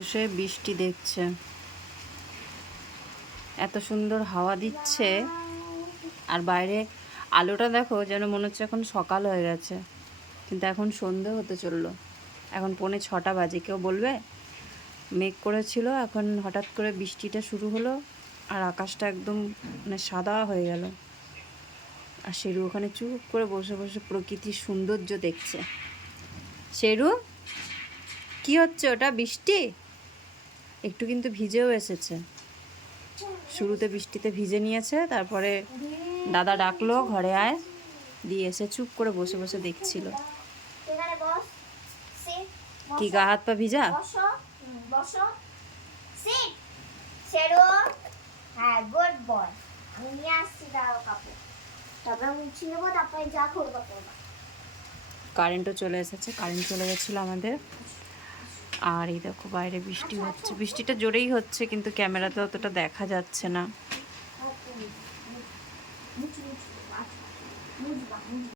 বসে বৃষ্টি দেখছে, এত সুন্দর হাওয়া দিচ্ছে। আর বাইরে আলোটা দেখো, যেন মনে হচ্ছে এখন সকাল হয়ে গেছে, কিন্তু এখন সন্ধে হতে চললো। এখন 6:45 বাজে। কেউ বলবে মেঘ করেছিল, এখন হঠাৎ করে বৃষ্টিটা শুরু হলো আর আকাশটা একদম মানে সাদা হয়ে গেল। আর শেরু ওখানে চুপ করে বসে বসে প্রকৃতির সৌন্দর্য দেখছে। শেরু, কি হচ্ছে ওটা? বৃষ্টি? একটু কিন্তু ভিজেও এসেছে। শুরুতে বৃষ্টিতে ভিজে নিয়েছে, তারপরে দাদা ডাকলো ঘরে আয়, দিয়ে এসে চুপ করে বসে বসে দেখছিল। কি গা হাত পা ভিজা? হ্যাঁ, গুড বয়। আমি নিয়ে আসছি, দাঁড়াও কাপড়, তারপরে মুছি নেবো, তারপরে যা করবো করবো। কারেন্টও চলে এসেছে, কারেন্ট চলে গেছিলো আমাদের। আর এই দেখো বাইরে বৃষ্টি হচ্ছে, বৃষ্টিটা জোরেই হচ্ছে, কিন্তু ক্যামেরাতে অতটা দেখা যাচ্ছে না।